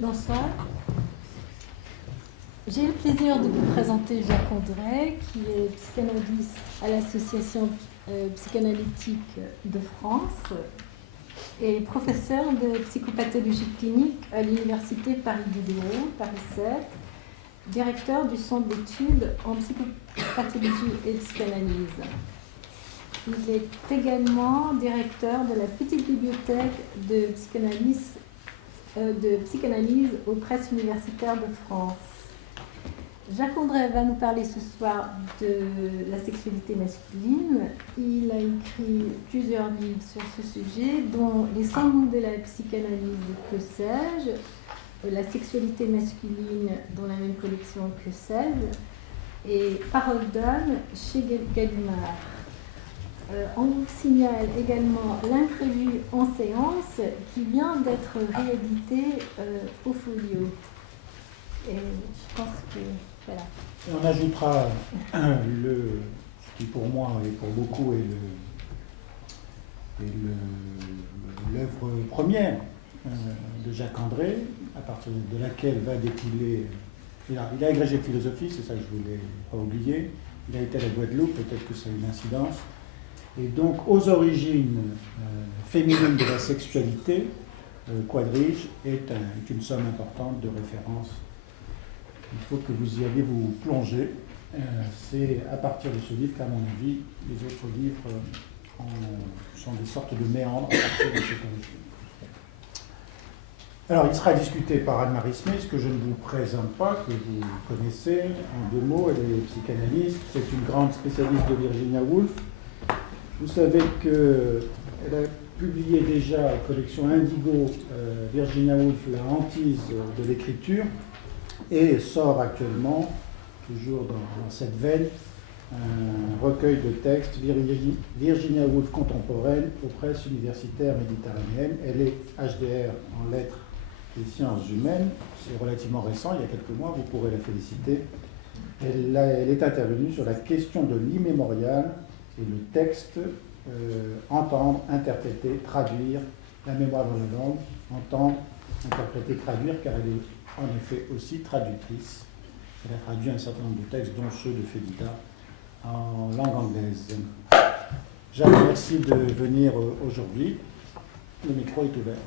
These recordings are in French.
Bonsoir. J'ai le plaisir de vous présenter Jacques André, qui est psychanalyste à l'Association psychanalytique de France et professeur de psychopathologie clinique à l'Université Paris Diderot, Paris 7, directeur du Centre d'études en psychopathologie et psychanalyse. Il est également directeur de la petite bibliothèque de psychanalyse aux presses universitaires de France. Jacques André va nous parler ce soir de la sexualité masculine. Il a écrit plusieurs livres sur ce sujet, dont Les 100 mots de la psychanalyse, que sais-je, La sexualité masculine dans la même collection, que sais-je, et Parole d'homme chez Gallimard. On vous signale également l'imprévu en séance qui vient d'être réédité au Folio. Et je pense que voilà. Et on ajoutera ce qui pour moi et pour beaucoup est l'œuvre première de Jacques André, à partir de laquelle va découler. Il a agrégé philosophie, c'est ça que je ne voulais pas oublier. Il a été à la Guadeloupe, peut-être que ça a une incidence. Et donc, aux origines féminines de la sexualité, Quadrige est une somme importante de références. Il faut que vous y alliez vous plonger. C'est à partir de ce livre qu'à mon avis, les autres livres sont des sortes de méandres à partir de cette origine. Alors, il sera discuté par Anne-Marie Smith, que je ne vous présente pas, que vous connaissez en deux mots. Elle est psychanalyste, c'est une grande spécialiste de Virginia Woolf. Vous savez qu'elle a publié déjà la collection Indigo, Virginia Woolf, la hantise de l'écriture, et sort actuellement, toujours dans cette veine, un recueil de textes, Virginia Woolf contemporaine aux presses universitaires méditerranéennes. Elle est HDR en lettres et sciences humaines, c'est relativement récent, il y a quelques mois, vous pourrez la féliciter. Elle est intervenue sur la question de l'immémorial et le texte, entendre, interpréter, traduire, la mémoire dans la langue, entendre, interpréter, traduire, car elle est en effet aussi traductrice. Elle a traduit un certain nombre de textes, dont ceux de Félida, en langue anglaise. Jacques, merci de venir aujourd'hui. Le micro est ouvert.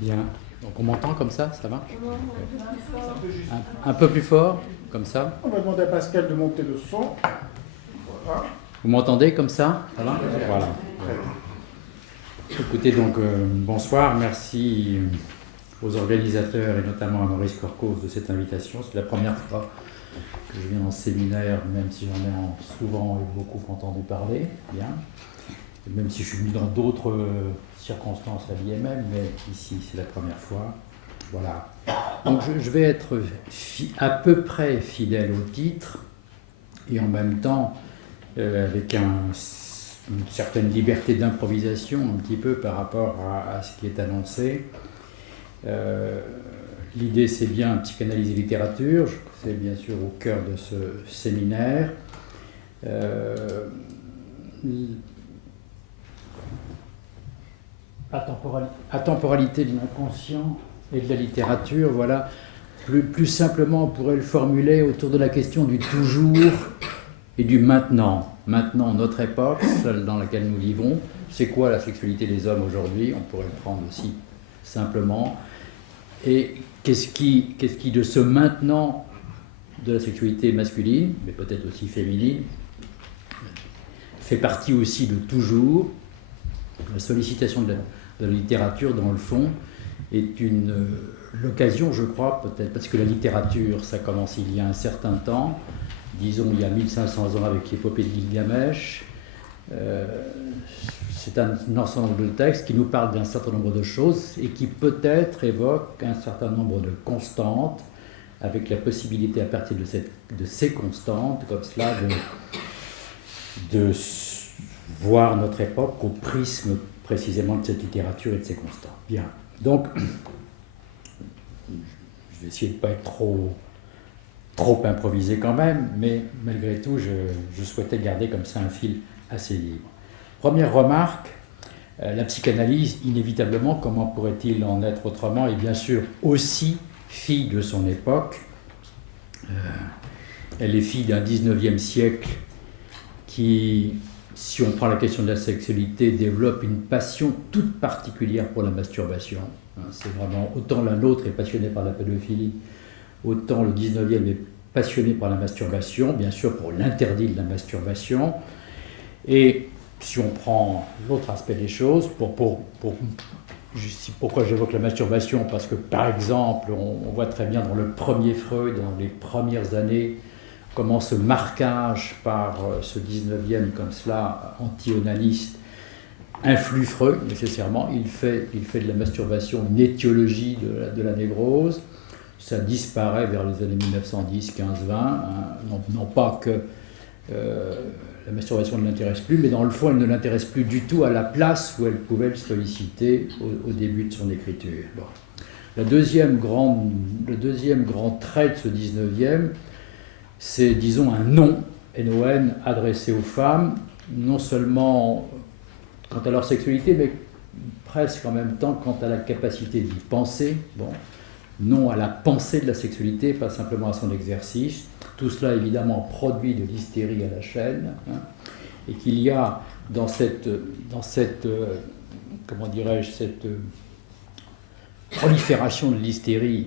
Bien. Donc on m'entend comme ça va? Un peu plus fort, comme ça. On va demander à Pascal de monter le son. Voilà. Vous m'entendez comme ça? Ça va? Voilà. Écoutez, donc bonsoir, merci aux organisateurs et notamment à Maurice Corcos de cette invitation. C'est la première fois que je viens en séminaire, même si j'en ai souvent et beaucoup entendu parler. Bien. Et même si je suis venu dans d'autres circonstances à l'IMM, mais ici c'est la première fois. Voilà. Donc je vais être à peu près fidèle au titre et en même temps avec une certaine liberté d'improvisation un petit peu par rapport à ce qui est annoncé. L'idée c'est bien psychanalyse et littérature, c'est bien sûr au cœur de ce séminaire. Atemporalité de l'inconscient et de la littérature, voilà. Plus simplement, on pourrait le formuler autour de la question du toujours et du maintenant. Maintenant, notre époque, celle dans laquelle nous vivons, c'est quoi la sexualité des hommes aujourd'hui? On pourrait le prendre aussi simplement. Et qu'est-ce qui de ce maintenant de la sexualité masculine, mais peut-être aussi féminine, fait partie aussi de toujours. La sollicitation de la littérature, dans le fond, est l'occasion, je crois, peut-être, parce que la littérature, ça commence il y a un certain temps, disons il y a 1500 ans avec l'épopée de Gilgamesh. C'est un ensemble de textes qui nous parlent d'un certain nombre de choses et qui peut-être évoquent un certain nombre de constantes, avec la possibilité à partir de ces constantes, comme cela, de voir notre époque au prisme précisément de cette littérature et de ses constantes. Bien, donc je vais essayer de ne pas être trop improvisé quand même, mais malgré tout je souhaitais garder comme ça un fil assez libre. Première remarque, La psychanalyse, inévitablement, comment pourrait-il en être autrement, est bien sûr aussi fille de son époque. Elle est fille d'un 19e siècle qui, si on prend la question de la sexualité, développe une passion toute particulière pour la masturbation. C'est vraiment, autant la nôtre est passionnée par la pédophilie, autant le 19e est passionné par la masturbation, bien sûr pour l'interdit de la masturbation. Et si on prend l'autre aspect des choses, pourquoi j'évoque la masturbation? Parce que, par exemple, on voit très bien dans le premier Freud, dans les premières années, comment ce marquage par ce 19e comme cela, anti-onaniste, influe Freud nécessairement. Il fait de la masturbation une étiologie de la névrose. Ça disparaît vers les années 1910, 15, 20. Non pas que la masturbation ne l'intéresse plus, mais dans le fond, elle ne l'intéresse plus du tout à la place où elle pouvait le solliciter au début de son écriture. Bon. Le deuxième grand trait de ce 19e, c'est, disons, un non, N-O-N, adressé aux femmes, non seulement quant à leur sexualité, mais presque en même temps quant à la capacité d'y penser. Bon. Non à la pensée de la sexualité, pas simplement à son exercice. Tout cela, évidemment, produit de l'hystérie à la chaîne, et qu'il y a dans cette comment dirais-je, cette prolifération de l'hystérie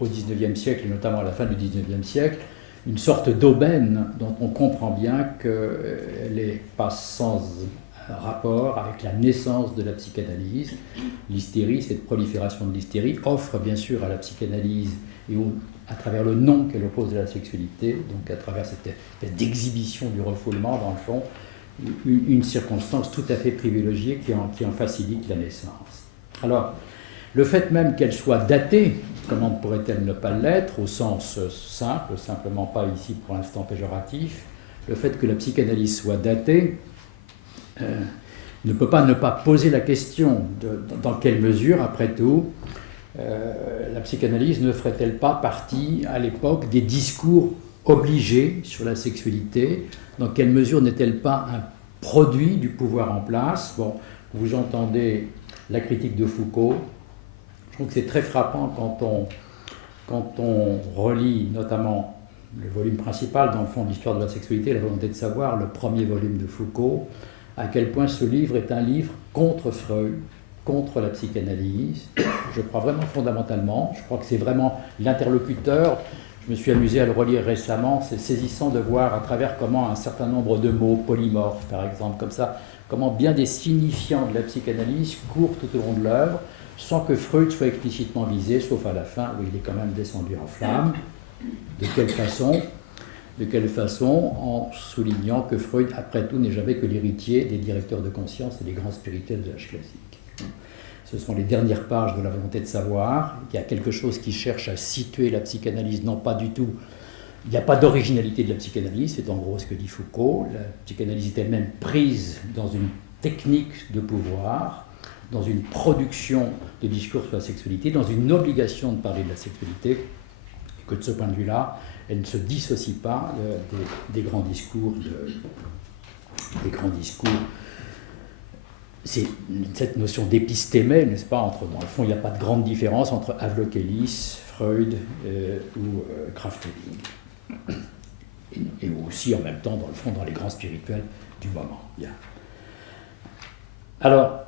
au XIXe siècle, et notamment à la fin du XIXe siècle, une sorte d'aubaine dont on comprend bien qu'elle n'est pas sans rapport avec la naissance de la psychanalyse. L'hystérie, cette prolifération de l'hystérie, offre bien sûr à la psychanalyse, et à travers le nom qu'elle oppose à la sexualité, donc à travers cette espèce d'exhibition du refoulement, dans le fond, une circonstance tout à fait privilégiée qui en facilite la naissance. Alors, le fait même qu'elle soit datée, comment pourrait-elle ne pas l'être, au sens simple, simplement pas ici pour l'instant péjoratif, le fait que la psychanalyse soit datée ne peut pas ne pas poser la question dans quelle mesure, après tout, la psychanalyse ne ferait-elle pas partie, à l'époque, des discours obligés sur la sexualité? Dans quelle mesure n'est-elle pas un produit du pouvoir en place? Bon, vous entendez la critique de Foucault. Je trouve que c'est très frappant quand on relit notamment le volume principal, dans le fond, d'Histoire de la sexualité, La volonté de savoir, le premier volume de Foucault, à quel point ce livre est un livre contre Freud, contre la psychanalyse. Je crois vraiment fondamentalement, je crois que c'est vraiment l'interlocuteur. Je me suis amusé à le relire récemment, c'est saisissant de voir à travers comment un certain nombre de mots, polymorphes par exemple, comme ça, comment bien des signifiants de la psychanalyse courent tout au long de l'œuvre, sans que Freud soit explicitement visé, sauf à la fin où il est quand même descendu en flammes. De quelle façon, en soulignant que Freud, après tout, n'est jamais que l'héritier des directeurs de conscience et des grands spirituels de l'âge classique. Ce sont les dernières pages de La volonté de savoir. Il y a quelque chose qui cherche à situer la psychanalyse, non pas du tout. Il n'y a pas d'originalité de la psychanalyse, c'est en gros ce que dit Foucault. La psychanalyse est elle-même prise dans une technique de pouvoir, dans une production de discours sur la sexualité, dans une obligation de parler de la sexualité, et que de ce point de vue-là, elle ne se dissocie pas des grands discours. C'est cette notion d'épistémé, n'est-ce pas, dans le fond, il n'y a pas de grande différence entre Havelock Ellis, Freud ou Kraft-Ebing. Et aussi, en même temps, dans le fond, dans les grands spirituels du moment. Bien. Alors,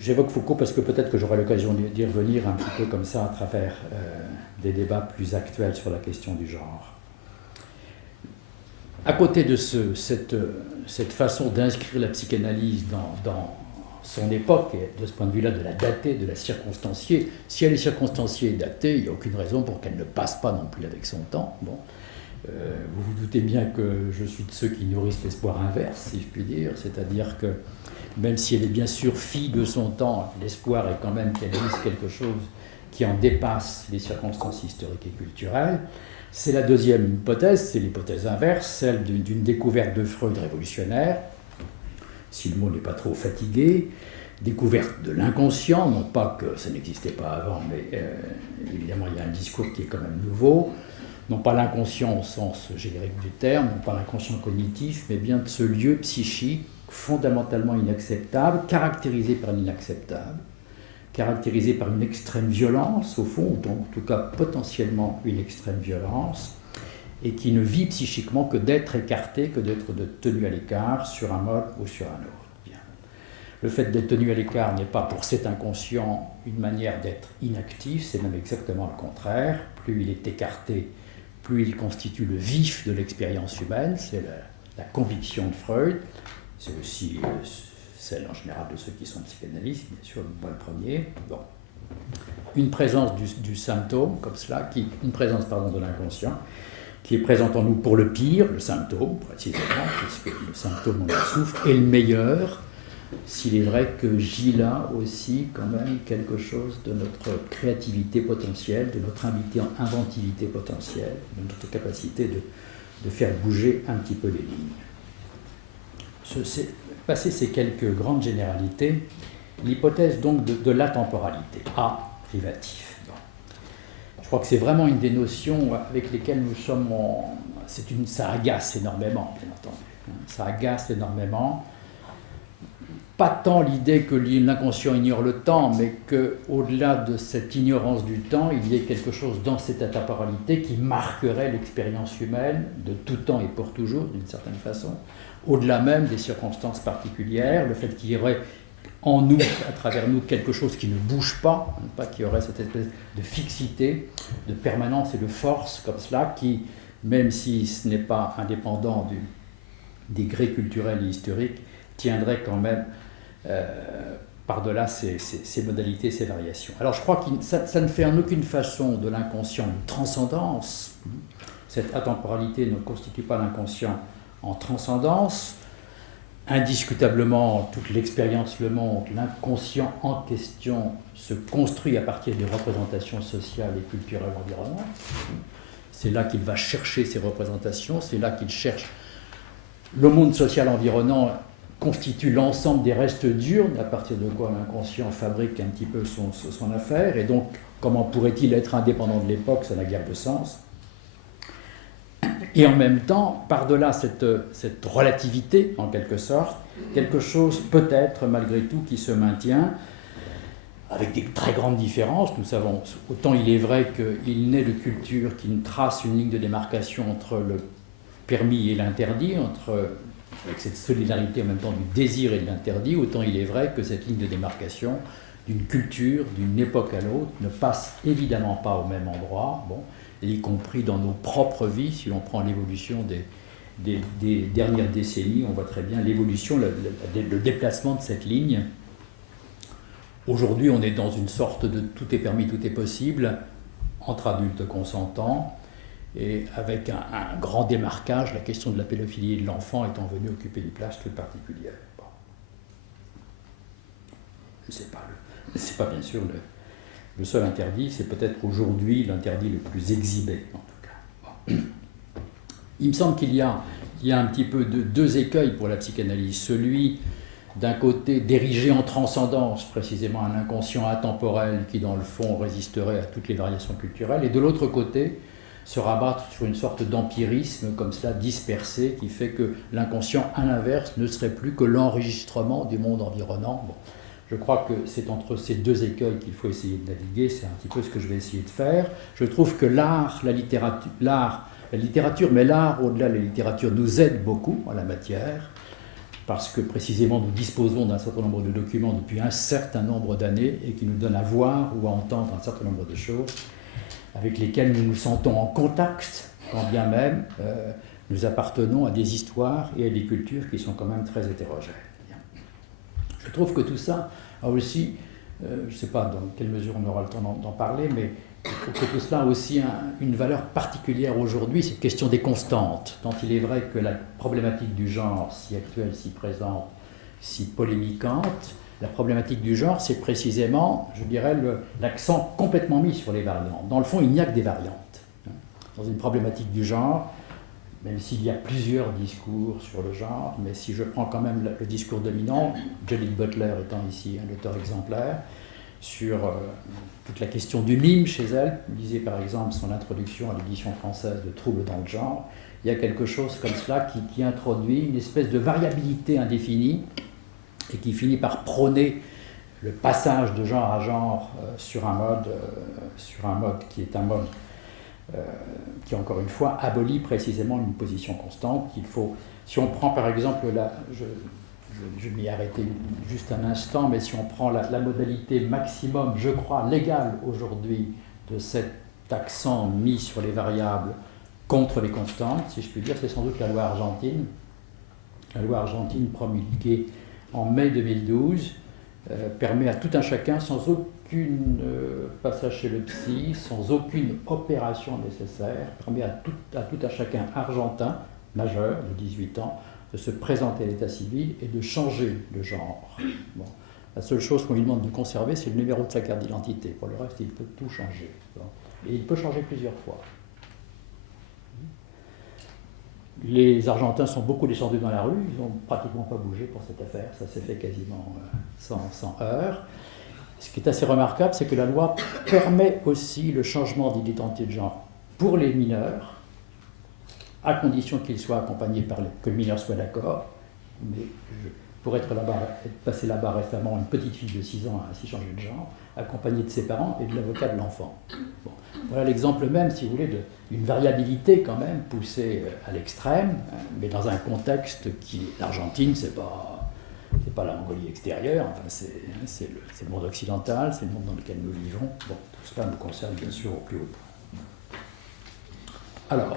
j'évoque Foucault parce que peut-être que j'aurai l'occasion d'y revenir un petit peu comme ça à travers des débats plus actuels sur la question du genre. À côté de cette façon d'inscrire la psychanalyse dans son époque, et de ce point de vue-là, de la dater, de la circonstancier, si elle est circonstanciée et datée, il n'y a aucune raison pour qu'elle ne passe pas non plus avec son temps. Bon. Vous vous doutez bien que je suis de ceux qui nourrissent l'espoir inverse, si je puis dire, c'est-à-dire que même si elle est bien sûr fille de son temps, l'espoir est quand même qu'elle dise quelque chose qui en dépasse les circonstances historiques et culturelles. C'est la deuxième hypothèse, c'est l'hypothèse inverse, celle d'une découverte de Freud révolutionnaire, si le mot n'est pas trop fatigué, découverte de l'inconscient, non pas que ça n'existait pas avant, mais évidemment il y a un discours qui est quand même nouveau, non pas l'inconscient au sens générique du terme, non pas l'inconscient cognitif, mais bien de ce lieu psychique fondamentalement inacceptable, caractérisé par l'inacceptable, caractérisé par une extrême violence, au fond, donc en tout cas potentiellement une extrême violence, et qui ne vit psychiquement que d'être écarté, que d'être tenu à l'écart sur un mode ou sur un autre. Bien. Le fait d'être tenu à l'écart n'est pas pour cet inconscient une manière d'être inactif, c'est même exactement le contraire. Plus il est écarté, plus il constitue le vif de l'expérience humaine, c'est la conviction de Freud, c'est aussi celle en général de ceux qui sont psychanalystes, bien sûr, pas le premier. Bon. Une présence du symptôme, comme cela, une présence de l'inconscient, qui est présente en nous pour le pire, le symptôme, précisément, puisque le symptôme, on le souffre, est le meilleur, s'il est vrai que gît là aussi quand même quelque chose de notre créativité potentielle, de notre inventivité potentielle, de notre capacité de faire bouger un petit peu les lignes. Passer ces quelques grandes généralités, l'hypothèse donc de l'atemporalité, privatif. Bon. Je crois que c'est vraiment une des notions avec lesquelles nous sommes ça agace énormément, bien entendu. Ça agace énormément. Pas tant l'idée que l'inconscient ignore le temps, mais qu'au-delà de cette ignorance du temps, il y ait quelque chose dans cette atemporalité qui marquerait l'expérience humaine de tout temps et pour toujours, d'une certaine façon, au-delà même des circonstances particulières, le fait qu'il y aurait en nous, à travers nous, quelque chose qui ne bouge pas, pas qu'il y aurait cette espèce de fixité, de permanence et de force comme cela, qui, même si ce n'est pas indépendant des grès culturels et historiques, tiendrait quand même par-delà ces modalités, ces variations. Alors je crois que ça ne fait en aucune façon de l'inconscient une transcendance. Cette atemporalité ne constitue pas l'inconscient en transcendance. Indiscutablement, toute l'expérience le montre, l'inconscient en question se construit à partir des représentations sociales et culturelles environnantes. C'est là qu'il va chercher ses représentations, c'est là qu'il cherche. Le monde social environnant constitue l'ensemble des restes diurnes, à partir de quoi l'inconscient fabrique un petit peu son affaire, et donc comment pourrait-il être indépendant de l'époque, ça n'a guère de sens. Et en même temps, par-delà cette relativité, en quelque sorte, quelque chose peut-être malgré tout qui se maintient, avec des très grandes différences. Nous savons, autant il est vrai qu'il naît de culture qui trace une ligne de démarcation entre le permis et l'interdit, avec cette solidarité en même temps du désir et de l'interdit, autant il est vrai que cette ligne de démarcation d'une culture, d'une époque à l'autre, ne passe évidemment pas au même endroit, et y compris dans nos propres vies. Si l'on prend l'évolution des dernières décennies, on voit très bien l'évolution, le déplacement de cette ligne. Aujourd'hui, on est dans une sorte de tout est permis, tout est possible, entre adultes consentants, et avec un grand démarquage, la question de la pédophilie et de l'enfant étant venue occuper une place toute particulière. Bon. C'est pas bien sûr le seul interdit, c'est peut-être aujourd'hui l'interdit le plus exhibé, en tout cas. Bon. Il me semble qu'il y a un petit peu deux écueils pour la psychanalyse. Celui, d'un côté, d'ériger en transcendance précisément un inconscient atemporel qui, dans le fond, résisterait à toutes les variations culturelles, et de l'autre côté, se rabattre sur une sorte d'empirisme comme cela dispersé qui fait que l'inconscient, à l'inverse, ne serait plus que l'enregistrement du monde environnant. Bon. Je crois que c'est entre ces deux écueils qu'il faut essayer de naviguer, c'est un petit peu ce que je vais essayer de faire. Je trouve que l'art, la littérature, mais l'art, au-delà de la littérature, nous aide beaucoup en la matière, parce que précisément nous disposons d'un certain nombre de documents depuis un certain nombre d'années et qui nous donnent à voir ou à entendre un certain nombre de choses avec lesquelles nous nous sentons en contact, quand bien même nous appartenons à des histoires et à des cultures qui sont quand même très hétérogènes. Je trouve que tout ça a aussi, je ne sais pas dans quelle mesure on aura le temps d'en parler, mais je trouve que tout cela a aussi une valeur particulière aujourd'hui, cette question des constantes. Tant il est vrai que la problématique du genre, si actuelle, si présente, si polémiquante, la problématique du genre, c'est précisément, je dirais, l'accent complètement mis sur les variantes. Dans le fond, il n'y a que des variantes. Dans une problématique du genre, même s'il y a plusieurs discours sur le genre, mais si je prends quand même le discours dominant, Judith Butler étant ici un auteur exemplaire, sur toute la question du mime chez elle. Vous lisez par exemple son introduction à l'édition française de Troubles dans le genre. Il y a quelque chose comme cela qui introduit une espèce de variabilité indéfinie et qui finit par prôner le passage de genre à genre sur un mode qui est un mode qui, encore une fois, abolit précisément une position constante qu'il faut. Si on prend par exemple, je m'y ai arrêté juste un instant, mais si on prend la modalité maximum, je crois, légale aujourd'hui de cet accent mis sur les variables contre les constantes, si je puis dire, c'est sans doute la loi argentine. La loi argentine promulguée en mai 2012 permet à tout un chacun, sans aucune passage chez le psy, sans aucune opération nécessaire, permet à tout un chacun argentin, majeur, de 18 ans, de se présenter à l'état civil et de changer de genre. Bon. La seule chose qu'on lui demande de conserver, c'est le numéro de sa carte d'identité. Pour le reste, il peut tout changer. Bon. Et il peut changer plusieurs fois. Les Argentins sont beaucoup descendus dans la rue, ils n'ont pratiquement pas bougé pour cette affaire, ça s'est fait quasiment sans heurts. Ce qui est assez remarquable, c'est que la loi permet aussi le changement d'identité de genre pour les mineurs, à condition qu'ils soient accompagnés que le mineur soit d'accord. Mais pour être passé là-bas récemment, une petite fille de 6 ans a ainsi changé de genre, accompagnée de ses parents et de l'avocat de l'enfant. Bon. Voilà l'exemple même, si vous voulez, d'une variabilité quand même poussée à l'extrême, mais dans un contexte qui, l'Argentine, c'est pas la Mongolie extérieure, enfin, c'est le monde occidental, c'est le monde dans lequel nous vivons. Bon, tout cela nous concerne bien sûr au plus haut point. Alors,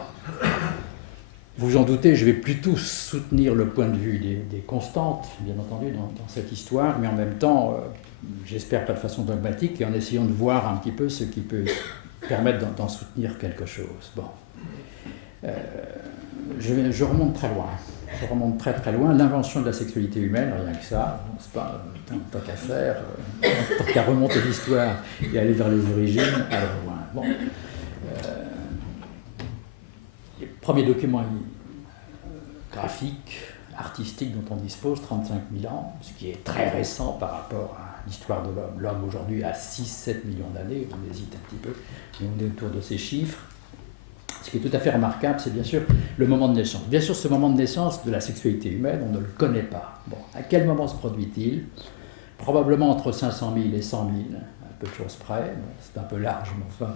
vous vous en doutez, je vais plutôt soutenir le point de vue des constantes, bien entendu, dans cette histoire, mais en même temps, j'espère pas de façon dogmatique, et en essayant de voir un petit peu ce qui peut permettre d'en soutenir quelque chose. Bon. Je remonte très loin. Je remonte très très loin. L'invention de la sexualité humaine, rien que ça, c'est pas tant qu'à faire, tant qu'à remonter l'histoire et aller vers les origines, alors loin. Bon. Les premiers documents graphiques, artistiques dont on dispose, 35 000 ans, ce qui est très récent par rapport à l'histoire de l'homme. L'homme aujourd'hui a 6-7 millions d'années, on hésite un petit peu, mais on est autour de ces chiffres. Ce qui est tout à fait remarquable, c'est bien sûr le moment de naissance. Bien sûr, ce moment de naissance de la sexualité humaine, on ne le connaît pas. Bon, à quel moment se produit-il ? Probablement entre 500 000 et 100 000, un peu de choses près. Bon, c'est un peu large, mais enfin,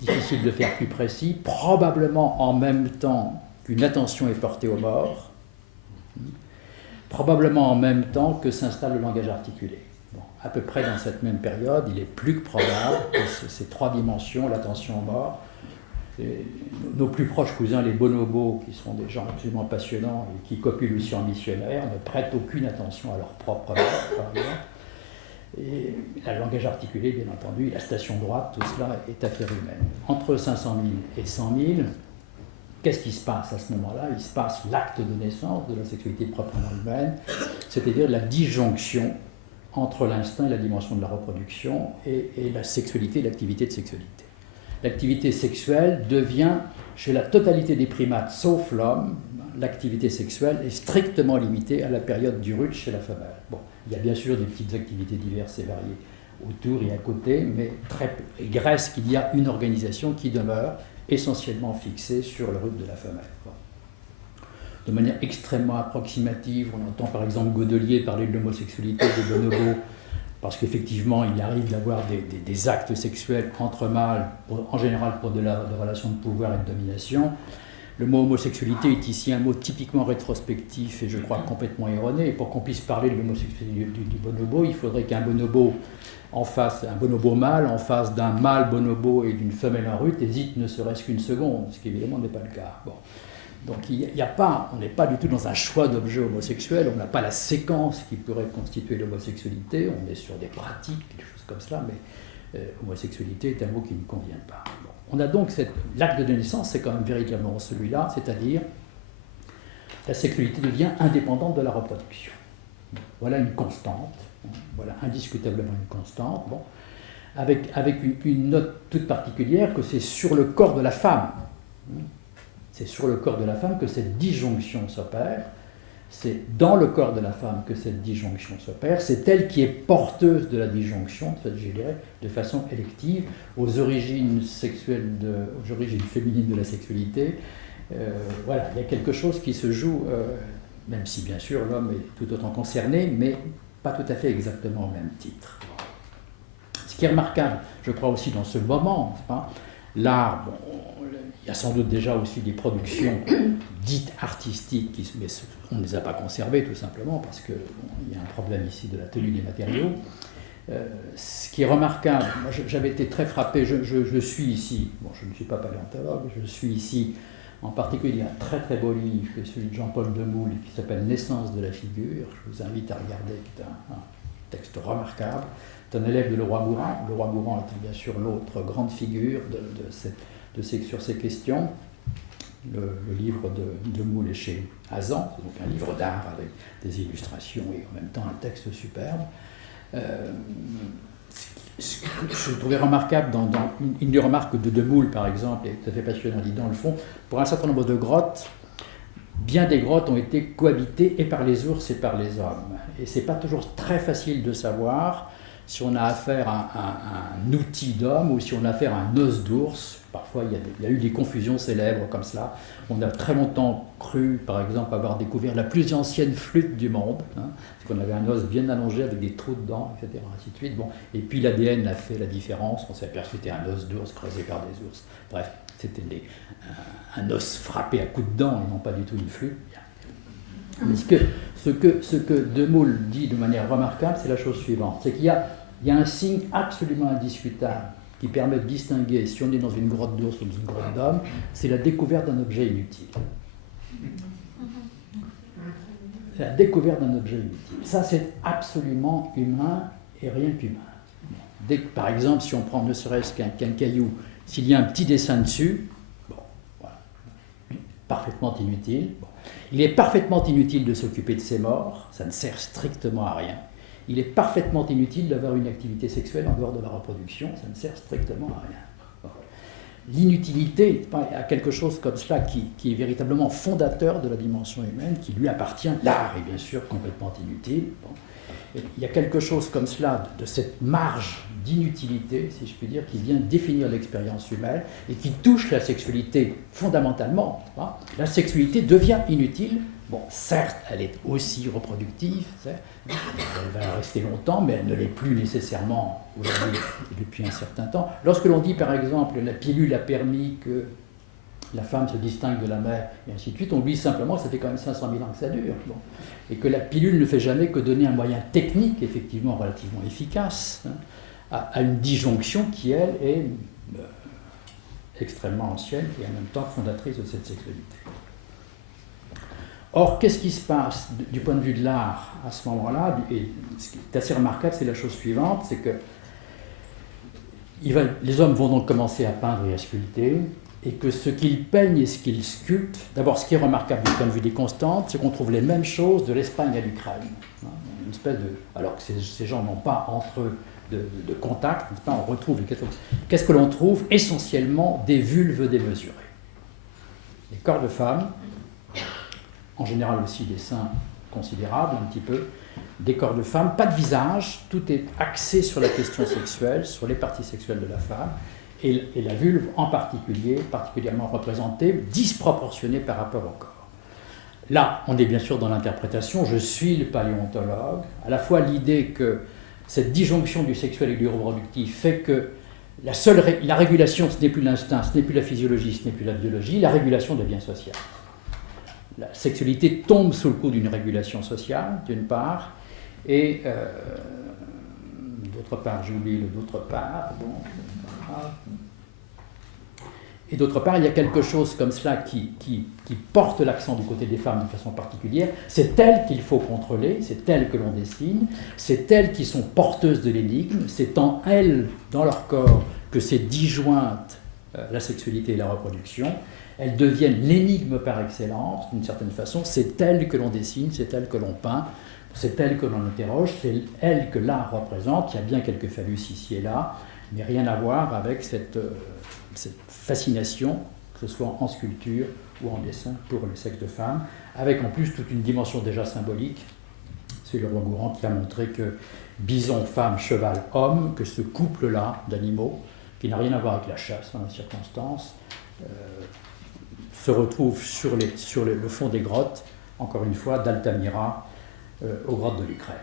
difficile de faire plus précis. Probablement en même temps qu'une attention est portée aux morts. Probablement en même temps que s'installe le langage articulé. Bon, à peu près dans cette même période, il est plus que probable que ces trois dimensions, l'attention aux morts, nos plus proches cousins, les bonobos, qui sont des gens absolument passionnants et qui copulent aussi en missionnaires, ne prêtent aucune attention à leur propre mort, par exemple. Et le langage articulé, bien entendu, la station droite, tout cela est affaire humaine. Entre 500 000 et 100 000, qu'est-ce qui se passe à ce moment-là ? Il se passe l'acte de naissance de la sexualité proprement humaine, c'est-à-dire la disjonction entre l'instinct et la dimension de la reproduction et la sexualité et l'activité de sexualité. L'activité sexuelle devient, chez la totalité des primates, sauf l'homme, l'activité sexuelle est strictement limitée à la période du rut chez la femelle. Bon, il y a bien sûr des petites activités diverses et variées autour et à côté, mais très peu. Il reste qu'il y a une organisation qui demeure essentiellement fixée sur le rut de la femelle. Bon. De manière extrêmement approximative, on entend par exemple Godelier parler de l'homosexualité des bonobos, parce qu'effectivement, il arrive d'avoir des actes sexuels entre mâles, en général pour des relations de pouvoir et de domination. Le mot homosexualité est ici un mot typiquement rétrospectif et je crois complètement erroné. Et pour qu'on puisse parler de l'homosexualité du bonobo, il faudrait qu'un bonobo en face, un bonobo mâle en face d'un mâle bonobo et d'une femelle en rut hésite ne serait-ce qu'une seconde, ce qui évidemment n'est pas le cas. Bon. Donc on n'est pas du tout dans un choix d'objet homosexuel, on n'a pas la séquence qui pourrait constituer l'homosexualité, on est sur des pratiques, des choses comme cela, mais homosexualité est un mot qui ne convient pas. Bon. On a donc l'acte de naissance, c'est quand même véritablement celui-là, c'est-à-dire la sexualité devient indépendante de la reproduction. Voilà une constante, voilà indiscutablement une constante, bon, avec une note toute particulière que c'est sur le corps de la femme. C'est sur le corps de la femme que cette disjonction s'opère, c'est dans le corps de la femme que cette disjonction s'opère, c'est elle qui est porteuse de la disjonction, je dirais, de façon élective, aux origines sexuelles, aux origines féminines de la sexualité. Voilà, il y a quelque chose qui se joue, même si bien sûr l'homme est tout autant concerné, mais pas tout à fait exactement au même titre. Ce qui est remarquable, je crois aussi dans ce moment, l'art, bon, il y a sans doute déjà aussi des productions dites artistiques, mais on ne les a pas conservées tout simplement parce qu'il y a un problème ici de la tenue des matériaux. Ce qui est remarquable, moi j'avais été très frappé, je suis ici, bon je ne suis pas paléontologue, je suis ici en particulier un très très beau livre, qui est celui de Jean-Paul Demoule, qui s'appelle Naissance de la figure, je vous invite à regarder, qui est un texte remarquable. C'est un élève de Leroy-Mourant, Leroy-Mourant étant bien sûr l'autre grande figure sur ces questions. Le livre de Demoule est chez Azan, c'est donc un livre d'art avec des illustrations et en même temps un texte superbe. Ce que je trouvais remarquable dans une des remarques de Demoule, par exemple, et tout à fait passionnant, dit dans le fond, pour un certain nombre de grottes, bien des grottes ont été cohabitées et par les ours et par les hommes. Et c'est pas toujours très facile de savoir si on a affaire à un outil d'homme ou si on a affaire à un os d'ours. Parfois, il y a eu des confusions célèbres comme cela. On a très longtemps cru, par exemple, avoir découvert la plus ancienne flûte du monde, parce qu'on avait un os bien allongé avec des trous dedans, etc. Ainsi de suite. Bon. Et puis l'ADN a fait la différence. On s'est aperçu que c'était un os d'ours creusé par des ours. Bref, c'était un os frappé à coups de dents et non pas du tout une flûte. Mais ce que Demoule dit de manière remarquable, c'est la chose suivante, c'est qu'il y a un signe absolument indiscutable qui permet de distinguer si on est dans une grotte d'ours ou dans une grotte d'homme, c'est la découverte d'un objet inutile. La découverte d'un objet inutile. Ça, c'est absolument humain et rien qu'humain. Par exemple, si on prend ne serait-ce qu'un caillou, s'il y a un petit dessin dessus, bon, voilà, parfaitement inutile. Bon. Il est parfaitement inutile de s'occuper de ses morts, ça ne sert strictement à rien. Il est parfaitement inutile d'avoir une activité sexuelle en dehors de la reproduction, ça ne sert strictement à rien. Bon. L'inutilité a quelque chose comme cela qui est véritablement fondateur de la dimension humaine, qui lui appartient. L'art est bien sûr complètement inutile. Bon. Il y a quelque chose comme cela, de cette marge d'inutilité, si je puis dire, qui vient définir l'expérience humaine et qui touche la sexualité fondamentalement. La sexualité devient inutile. Bon, certes, elle est aussi reproductive, elle va rester longtemps, mais elle ne l'est plus nécessairement aujourd'hui depuis un certain temps. Lorsque l'on dit, par exemple, la pilule a permis que la femme se distingue de la mère, et ainsi de suite, on dit simplement que ça fait quand même 500 000 ans que ça dure. Bon. Et que la pilule ne fait jamais que donner un moyen technique, effectivement relativement efficace, à une disjonction qui, elle, est extrêmement ancienne et en même temps fondatrice de cette sexualité. Or, qu'est-ce qui se passe du point de vue de l'art à ce moment-là? Et ce qui est assez remarquable, c'est la chose suivante, c'est que les hommes vont donc commencer à peindre et à sculpter, et que ce qu'ils peignent et ce qu'ils sculptent, d'abord ce qui est remarquable du point de vue des constantes, c'est qu'on trouve les mêmes choses de l'Espagne à l'Ukraine. Une espèce de, alors que ces gens n'ont pas entre eux de contact, on retrouve qu'est-ce que l'on trouve? Essentiellement des vulves démesurées. Les corps de femmes, en général aussi des seins considérables, un petit peu, des corps de femmes, pas de visage, tout est axé sur la question sexuelle, sur les parties sexuelles de la femme, et la vulve en particulier, particulièrement représentée, disproportionnée par rapport au corps. Là, on est bien sûr dans l'interprétation, je suis le paléontologue, à la fois l'idée que cette disjonction du sexuel et du reproductif fait que la régulation, ce n'est plus l'instinct, ce n'est plus la physiologie, ce n'est plus la biologie, la régulation devient sociale. La sexualité tombe sous le coup d'une régulation sociale, d'une part, et d'autre part, j'ai oublié le d'autre part, bon, et d'autre part, il y a quelque chose comme cela qui porte l'accent du côté des femmes de façon particulière. C'est elles qu'il faut contrôler, c'est elles que l'on dessine, c'est elles qui sont porteuses de l'énigme, c'est en elles, dans leur corps, que c'est disjointe la sexualité et la reproduction. Elles deviennent l'énigme par excellence, d'une certaine façon. C'est elles que l'on dessine, c'est elles que l'on peint, c'est elles que l'on interroge, c'est elles que l'art représente. Il y a bien quelques phallus ici et là, mais rien à voir avec cette fascination, que ce soit en sculpture ou en dessin, pour le sexe de femme, avec en plus toute une dimension déjà symbolique. C'est le roi Gourand qui a montré que bison, femme, cheval, homme, que ce couple-là d'animaux, qui n'a rien à voir avec la chasse dans la circonstance, se retrouve sur le fond des grottes, encore une fois, d'Altamira, aux grottes de l'Ukraine.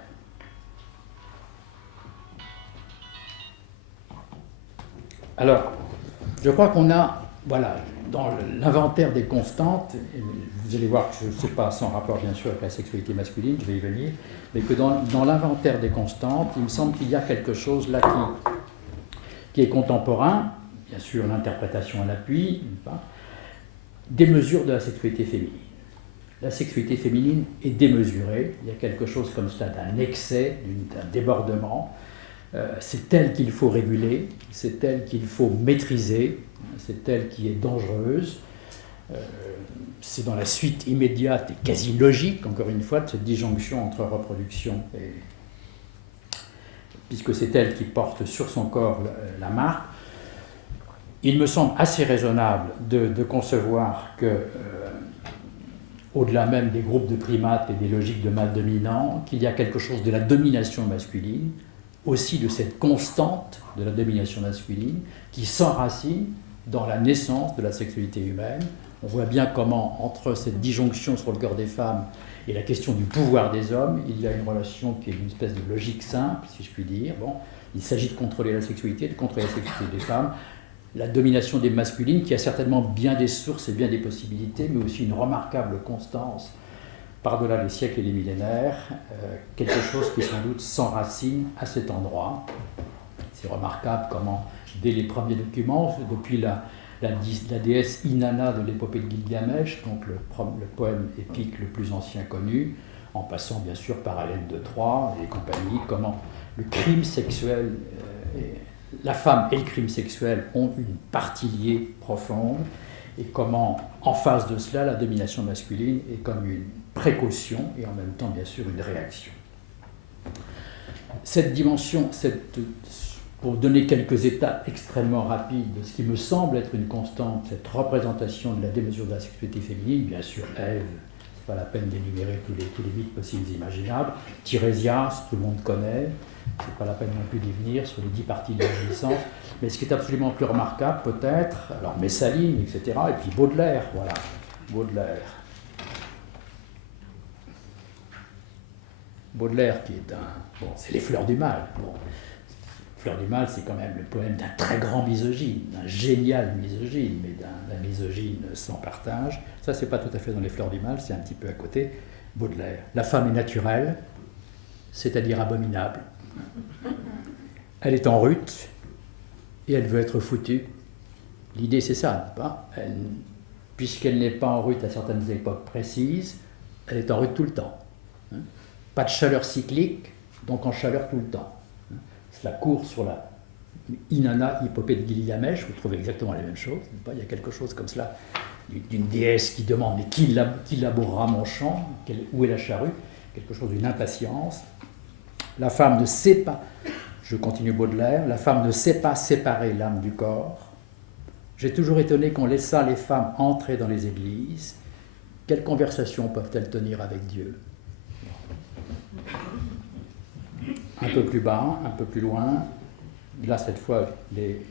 Alors, je crois qu'on a, voilà, dans l'inventaire des constantes, et vous allez voir que ce n'est pas sans rapport bien sûr avec la sexualité masculine, je vais y venir, mais que dans l'inventaire des constantes, il me semble qu'il y a quelque chose là qui est contemporain, bien sûr l'interprétation à l'appui, des mesures de la sexualité féminine. La sexualité féminine est démesurée, il y a quelque chose comme cela d'un excès, d'un débordement. C'est elle qu'il faut réguler, c'est elle qu'il faut maîtriser, c'est elle qui est dangereuse. C'est dans la suite immédiate et quasi logique, encore une fois, de cette disjonction entre reproduction et... puisque c'est elle qui porte sur son corps la marque. Il me semble assez raisonnable de concevoir que, au-delà même des groupes de primates et des logiques de mâle dominant, qu'il y a quelque chose de la domination masculine, aussi de cette constante de la domination masculine, qui s'enracine dans la naissance de la sexualité humaine. On voit bien comment, entre cette disjonction sur le corps des femmes et la question du pouvoir des hommes, il y a une relation qui est une espèce de logique simple, si je puis dire. Bon, il s'agit de contrôler la sexualité, de contrôler la sexualité des femmes, la domination des masculines, qui a certainement bien des sources et bien des possibilités, mais aussi une remarquable constance par-delà les siècles et les millénaires, quelque chose qui sans doute s'enracine à cet endroit. C'est remarquable comment, dès les premiers documents, depuis la déesse Inanna de l'épopée de Gilgamesh, donc le poème épique le plus ancien connu, en passant bien sûr par Hélène de Troie et compagnie, comment le crime sexuel, la femme et le crime sexuel ont une partie liée profonde, et comment, en face de cela, la domination masculine est comme une précaution et en même temps, bien sûr, une réaction. Cette dimension, pour donner quelques états extrêmement rapides de ce qui me semble être une constante, cette représentation de la démesure de la sexualité féminine, bien sûr, Ève, c'est pas la peine d'énumérer tous les mythes possibles et imaginables, Tirésias, tout le monde connaît, c'est pas la peine non plus d'y venir sur les 10 parties de la jouissance, mais ce qui est absolument plus remarquable, peut-être, alors Messaline, etc., et puis Baudelaire, voilà, Baudelaire. Baudelaire qui est bon, c'est les Fleurs du Mal. Bon, Fleurs du Mal, c'est quand même le poème d'un très grand misogyne, d'un génial misogyne, mais d'un misogyne sans partage. Ça, c'est pas tout à fait dans les Fleurs du Mal, c'est un petit peu à côté. Baudelaire. La femme est naturelle, c'est-à-dire abominable. Elle est en rut et elle veut être foutue. L'idée, c'est ça, pas puisqu'elle n'est pas en rut à certaines époques précises, elle est en rut tout le temps. Pas de chaleur cyclique, donc en chaleur tout le temps. Cela court sur la Inanna, épopée de Gilgamesh, vous trouvez exactement la même chose. Il y a quelque chose comme cela, d'une déesse qui demande mais qui labourera mon champ, où est la charrue, quelque chose d'une impatience. La femme ne sait pas, je continue Baudelaire, la femme ne sait pas séparer l'âme du corps. J'ai toujours étonné qu'on laissât les femmes entrer dans les églises. Quelles conversations peuvent-elles tenir avec Dieu ? Un peu plus bas, un peu plus loin, là cette fois les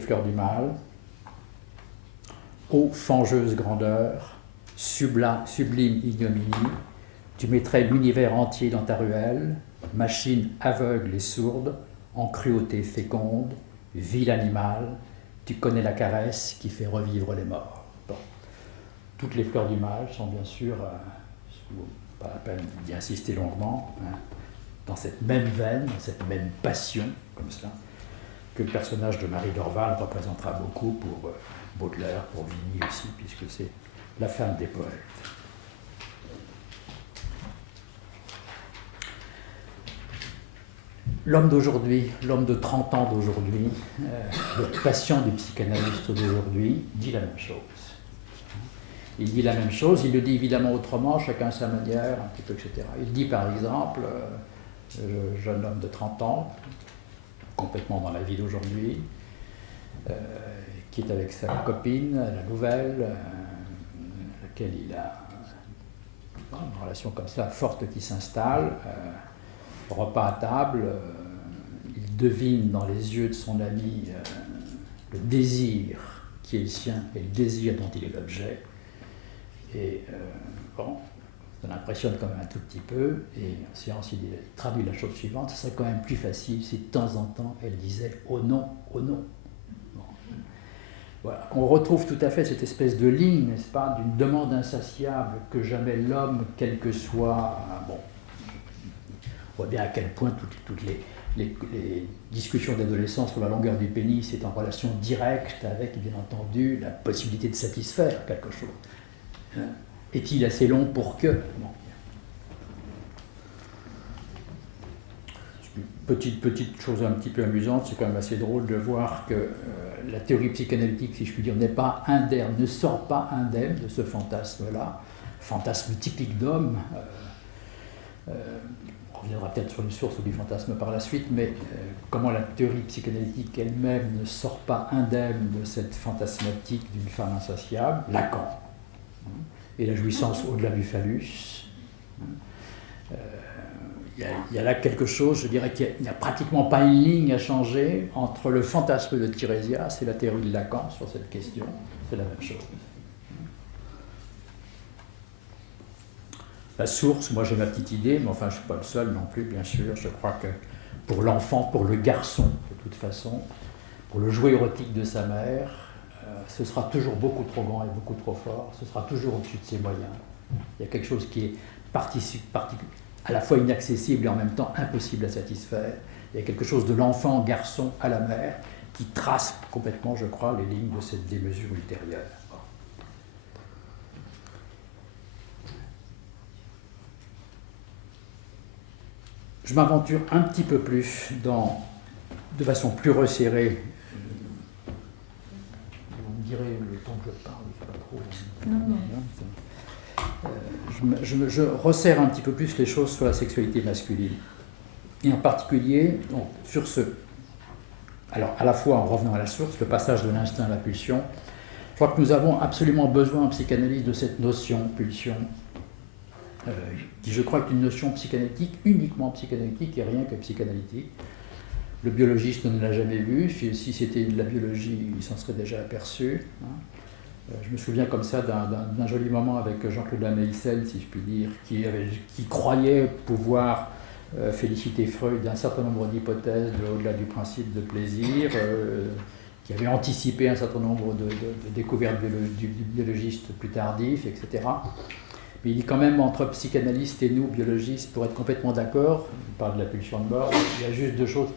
Fleurs du Mal. Ô fangeuse grandeur, sublime ignominie, tu mettrais l'univers entier dans ta ruelle, machine aveugle et sourde, en cruauté féconde, vil animal, tu connais la caresse qui fait revivre les morts. Bon. Toutes les Fleurs du Mal sont bien sûr, pas la peine d'y insister longuement, dans cette même veine, dans cette même passion, comme cela, que le personnage de Marie Dorval représentera beaucoup pour Baudelaire, pour Vigny aussi, puisque c'est la femme des poètes. L'homme d'aujourd'hui, l'homme de 30 ans d'aujourd'hui, le patient du psychanalyste d'aujourd'hui, dit la même chose. Il dit la même chose, il le dit évidemment autrement, chacun à sa manière, un petit peu, etc. Il dit par exemple, jeune homme de 30 ans, complètement dans la vie d'aujourd'hui, qui est avec sa copine, la nouvelle, lequel il a une relation comme ça forte qui s'installe, repas à table, il devine dans les yeux de son ami le désir qui est le sien et le désir dont il est l'objet. Et bon, ça l'impressionne quand même un tout petit peu, et en séance il traduit la chose suivante: ce serait quand même plus facile si de temps en temps elle disait « oh non, oh non ». Voilà. On retrouve tout à fait cette espèce de ligne, n'est-ce pas, d'une demande insatiable que jamais l'homme, quel que soit... Bon, on voit bien à quel point toutes les discussions d'adolescents sur la longueur du pénis est en relation directe avec, bien entendu, la possibilité de satisfaire quelque chose. Est-il assez long pour que... Bon. Petite chose un petit peu amusante, c'est quand même assez drôle de voir que la théorie psychanalytique, si je puis dire, ne sort pas indemne de ce fantasme-là, fantasme typique d'homme. On reviendra peut-être sur les sources du fantasme par la suite, mais comment la théorie psychanalytique elle-même ne sort pas indemne de cette fantasmatique d'une femme insatiable, Lacan, et la jouissance au-delà du phallus. Il y a là quelque chose, je dirais qu'il n'y a pratiquement pas une ligne à changer entre le fantasme de Tirésias et la théorie de Lacan sur cette question. C'est la même chose. La source, moi j'ai ma petite idée, mais enfin je ne suis pas le seul non plus, bien sûr. Je crois que pour l'enfant, pour le garçon, de toute façon, pour le jouet érotique de sa mère, ce sera toujours beaucoup trop grand et beaucoup trop fort, ce sera toujours au-dessus de ses moyens. Il y a quelque chose qui est à la fois inaccessible et en même temps impossible à satisfaire. Il y a quelque chose de l'enfant garçon à la mère qui trace complètement, je crois, les lignes de cette démesure ultérieure. Je m'aventure un petit peu plus de façon plus resserrée. Vous me direz le temps que je parle, c'est pas trop. Non. Je resserre un petit peu plus les choses sur la sexualité masculine. Et en particulier, donc, sur ce. Alors, à la fois en revenant à la source, le passage de l'instinct à la pulsion, je crois que nous avons absolument besoin en psychanalyse de cette notion, pulsion, qui je crois est une notion psychanalytique, uniquement psychanalytique et rien que psychanalytique. Le biologiste ne l'a jamais vu, si c'était de la biologie, il s'en serait déjà aperçu. Je me souviens comme ça d'un joli moment avec Jean-Claude Ameisen, si je puis dire, qui croyait pouvoir féliciter Freud d'un certain nombre d'hypothèses au-delà du principe de plaisir, qui avait anticipé un certain nombre de découvertes biologistes plus tardifs, etc. Mais il dit quand même, entre psychanalystes et nous, biologistes, pour être complètement d'accord, on parle de la pulsion de mort, il y a juste deux choses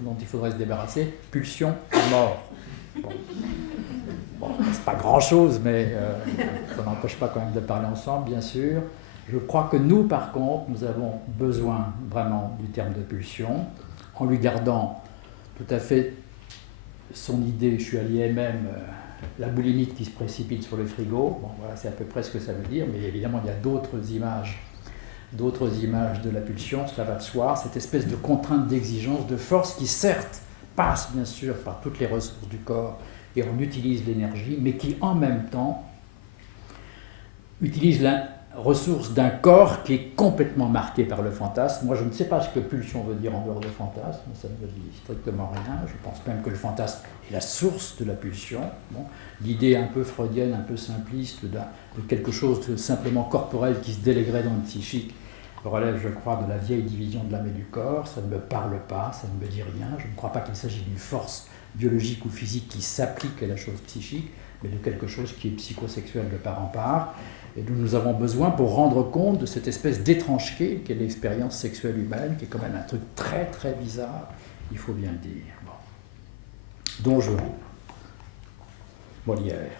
dont il faudrait se débarrasser: pulsion et mort. Bon, c'est pas grand-chose, mais ça n'empêche pas quand même de parler ensemble, bien sûr. Je crois que nous, par contre, nous avons besoin vraiment du terme de pulsion, en lui gardant tout à fait son idée. Je suis à l'IMM, la boulimite qui se précipite sur le frigo. Bon, voilà, c'est à peu près ce que ça veut dire, mais évidemment, il y a d'autres images de la pulsion, cela va de soi, cette espèce de contrainte d'exigence, de force qui, certes, passe bien sûr par toutes les ressources du corps, et on utilise l'énergie, mais qui en même temps utilise la ressource d'un corps qui est complètement marqué par le fantasme. Moi, je ne sais pas ce que pulsion veut dire en dehors de fantasme, ça ne me dit strictement rien. Je pense même que le fantasme est la source de la pulsion. Bon, l'idée un peu freudienne, un peu simpliste de quelque chose de simplement corporel qui se déléguerait dans le psychique relève, je crois, de la vieille division de l'âme et du corps. Ça ne me parle pas, ça ne me dit rien. Je ne crois pas qu'il s'agit d'une force biologique ou physique qui s'applique à la chose psychique, mais de quelque chose qui est psychosexuel de part en part, et dont nous avons besoin pour rendre compte de cette espèce d'étrangeté qu'est l'expérience sexuelle humaine, qui est quand même un truc très très bizarre, il faut bien le dire. Bon. Don Juan, Molière.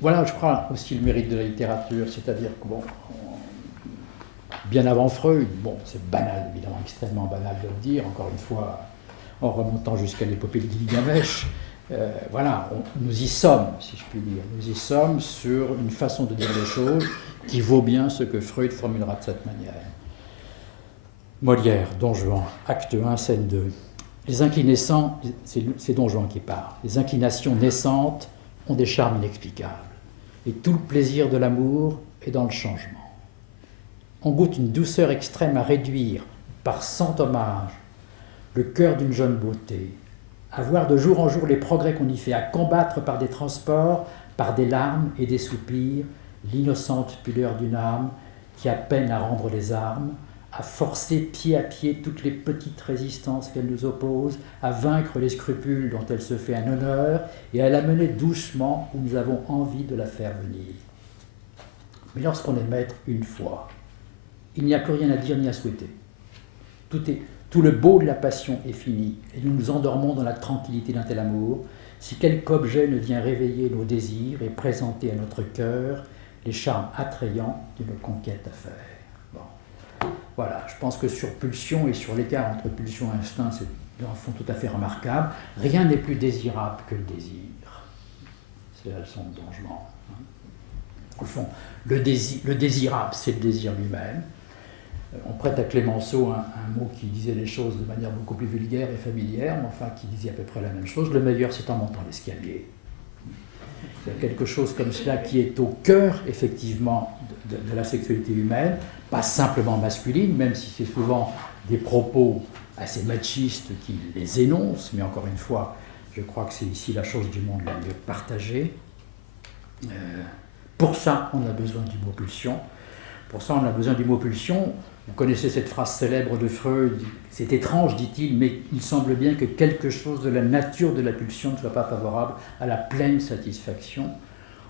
Voilà, je crois, aussi le mérite de la littérature, c'est-à-dire que, bon, bien avant Freud, bon, c'est banal, évidemment, extrêmement banal de le dire, encore une fois, en remontant jusqu'à l'épopée de Gilgamesh, voilà, nous y sommes, si je puis dire, nous y sommes sur une façon de dire les choses qui vaut bien ce que Freud formulera de cette manière. Molière, Don Juan, acte 1, scène 2. Les inclinaisons, c'est Don Juan qui parle, les inclinations naissantes ont des charmes inexplicables. Et tout le plaisir de l'amour est dans le changement. On goûte une douceur extrême à réduire, par 100 hommages, le cœur d'une jeune beauté, à voir de jour en jour les progrès qu'on y fait, à combattre par des transports, par des larmes et des soupirs, l'innocente pudeur d'une âme qui a peine à rendre les armes, à forcer pied à pied toutes les petites résistances qu'elle nous oppose, à vaincre les scrupules dont elle se fait un honneur et à la mener doucement où nous avons envie de la faire venir. Mais lorsqu'on est maître une fois, il n'y a plus rien à dire ni à souhaiter. Tout le beau de la passion est fini et nous nous endormons dans la tranquillité d'un tel amour, si quelque objet ne vient réveiller nos désirs et présenter à notre cœur les charmes attrayants d'une conquête à faire. Bon. Voilà, je pense que sur pulsion et sur l'écart entre pulsion et instinct, c'est dans le fond tout à fait remarquable. Rien n'est plus désirable que le désir. C'est la leçon de Don Juan. Au fond, le désirable, c'est le désir lui-même. On prête à Clémenceau un mot qui disait les choses de manière beaucoup plus vulgaire et familière, mais enfin qui disait à peu près la même chose. Le meilleur, c'est en montant l'escalier. Il y a quelque chose comme cela qui est au cœur, effectivement, de la sexualité humaine, pas simplement masculine, même si c'est souvent des propos assez machistes qui les énoncent, mais encore une fois, je crois que c'est ici la chose du monde la mieux partagée. Pour ça, on a besoin du mot pulsion. Pour ça, on a besoin du mot pulsion. Vous connaissez cette phrase célèbre de Freud, c'est étrange, dit-il, mais il semble bien que quelque chose de la nature de la pulsion ne soit pas favorable à la pleine satisfaction.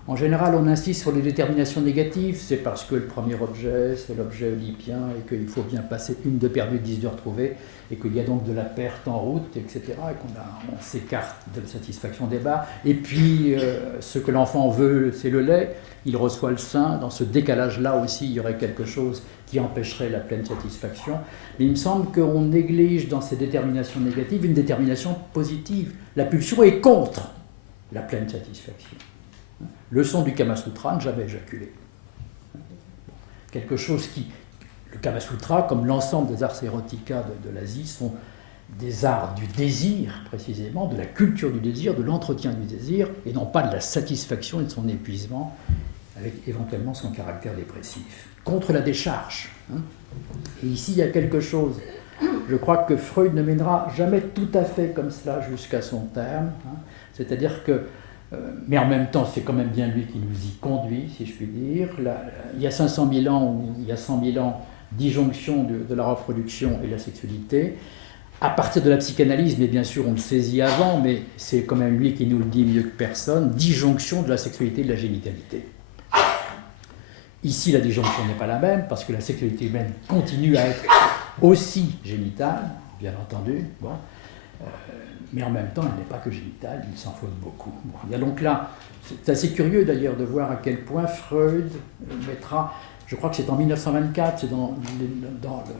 En général, on insiste sur les déterminations négatives, c'est parce que le premier objet, c'est l'objet oedipien, et qu'il faut bien passer une de perdue, 10 de retrouvée, et qu'il y a donc de la perte en route, etc., et qu'on s'écarte de la satisfaction des bas. Et puis, ce que l'enfant veut, c'est le lait, il reçoit le sein. Dans ce décalage-là aussi, il y aurait quelque chose qui empêcherait la pleine satisfaction. Mais il me semble qu'on néglige dans ces déterminations négatives une détermination positive. La pulsion est contre la pleine satisfaction. Leçon du Kama Sutra, ne jamais éjaculer. Quelque chose qui... Le Kama Sutra, comme l'ensemble des arts erotica de l'Asie, sont des arts du désir, précisément, de la culture du désir, de l'entretien du désir, et non pas de la satisfaction et de son épuisement, avec éventuellement son caractère dépressif. Contre la décharge. Et ici, il y a quelque chose. Je crois que Freud ne mènera jamais tout à fait comme cela jusqu'à son terme. C'est-à-dire que, mais en même temps, c'est quand même bien lui qui nous y conduit, si je puis dire. Il y a 500 000 ans, ou il y a 100 000 ans, disjonction de la reproduction et de la sexualité. À partir de la psychanalyse, mais bien sûr on le saisit avant, mais c'est quand même lui qui nous le dit mieux que personne, disjonction de la sexualité et de la génitalité. Ici, la disjonction n'est pas la même, parce que la sexualité humaine continue à être aussi génitale, bien entendu, bon, mais en même temps, elle n'est pas que génitale, il s'en faut beaucoup. Bon, il y a donc là, c'est assez curieux d'ailleurs de voir à quel point Freud mettra, je crois que c'est en 1924, c'est dans